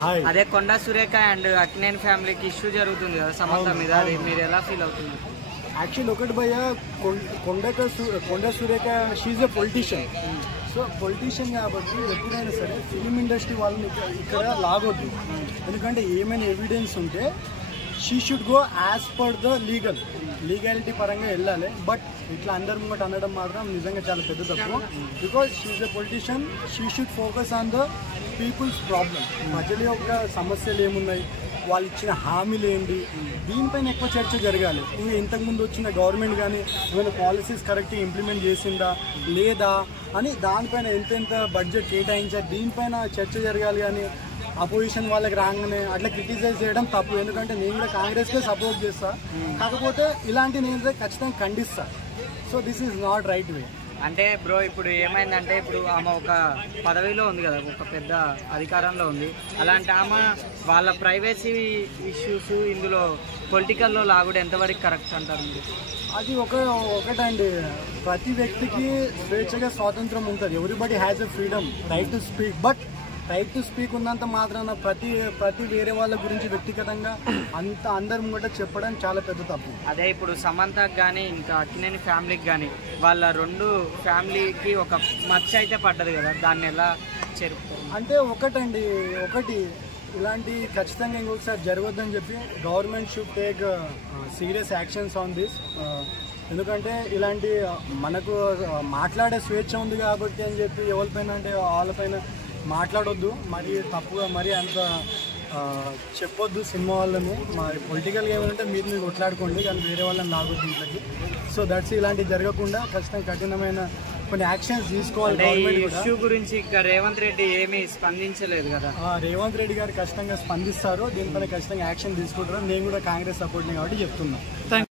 అదే కొండా సురేఖ అండ్ అక్కినేని ఫ్యామిలీకి ఇష్యూ జరుగుతుంది కదా సమంత మీద, అది మీరు ఎలా ఫీల్ అవుతున్నారు? యాక్చువల్ ఒకటి భయ్య, Konda Surekha she a politician. So politician కాబట్టి ఎప్పుడైనా సరే ఫిలిం ఇండస్ట్రీ వాళ్ళని ఇక్కడ లాగొద్దు. ఎందుకంటే ఏమైనా ఎవిడెన్స్ ఉంటే she should go as per the legality పరంగా వెళ్ళాలి. బట్ ఇట్లా అందరి ముంగట అనడం మాత్రం నిజంగా చాలా పెద్ద తప్పు. Because she is a politician, she should focus on the people's problem. ప్రజల యొక్క సమస్యలు ఏమున్నాయి, వాళ్ళు ఇచ్చిన హామీలు ఏంటి, దీనిపైన ఎక్కువ చర్చ జరగాలి. ఇంకా ఇంతకుముందు వచ్చిన గవర్నమెంట్ కానీ ఏమైనా పాలసీస్ కరెక్ట్గా ఇంప్లిమెంట్ చేసిందా లేదా అని దానిపైన ఎంతెంత బడ్జెట్ కేటాయించారు దీనిపైన చర్చ జరగాలి. కానీ అపోజిషన్ వాళ్ళకి రాగానే అట్లా క్రిటిసైజ్ చేయడం తప్పు. ఎందుకంటే నేను కూడా కాంగ్రెస్కే సపోర్ట్ చేస్తా, కాకపోతే ఇలాంటి నేను ఖచ్చితంగా ఖండిస్తా. So this is not right way. అంటే బ్రో ఇప్పుడు ఏమైందంటే, ఇప్పుడు ఆమె ఒక పదవిలో ఉంది కదా, ఒక పెద్ద అధికారంలో ఉంది. అలాంటి ఆమె వాళ్ళ ప్రైవసీ ఇష్యూస్ ఇందులో పొలిటికల్లో లాగుడు ఎంతవరకు కరెక్ట్ అంటారు మీరు? అది ఒకటండి, ప్రతి వ్యక్తికి స్వేచ్ఛగా స్వాతంత్రం ఉంటుంది. Everybody has a freedom, right to speak. But right to speak ఉన్నంత మాత్రాన ప్రతి వేరే వాళ్ళ గురించి వ్యక్తిగతంగా అందరి ముంగట చెప్పడం చాలా పెద్ద తప్పు. అదే ఇప్పుడు సమంతకు కానీ ఇంకా అక్కినేని ఫ్యామిలీకి కానీ వాళ్ళ రెండు ఫ్యామిలీకి ఒక మచ్చ అయితే పడ్డది కదా, దాన్ని ఎలా చెరుపుతారు? అంటే ఒకటి ఇలాంటి ఖచ్చితంగా ఇంకొకసారి జరగొద్దని చెప్పి government should take serious actions on this. ఎందుకంటే ఇలాంటి మనకు మాట్లాడే స్వేచ్ఛ ఉంది కాబట్టి అని చెప్పి ఎవరిపైన అంటే వాళ్ళపైన మాట్లాడొద్దు, మరి తప్పుగా మరి అంత చెప్పొద్దు సినిమా వాళ్ళని. మరి పొలిటికల్గా ఏమంటే మీరు కొట్లాడుకోండి, కానీ వేరే వాళ్ళని లాగొద్దు ఇంట్లోకి. సో దట్స్ ఇలాంటివి జరగకుండా ఖచ్చితంగా కఠినమైన కొన్ని యాక్షన్స్ తీసుకోవాలి. గవర్నమెంట్ ఇష్యూ గురించి ఇంకా రేవంత్ రెడ్డి ఏమీ స్పందించలేదు కదా. రేవంత్ రెడ్డి గారు ఖచ్చితంగా స్పందిస్తారు, దీనిపైన ఖచ్చితంగా యాక్షన్ తీసుకుంటారు. నేను కూడా కాంగ్రెస్ సపోర్ట్ని కాబట్టి చెప్తున్నా.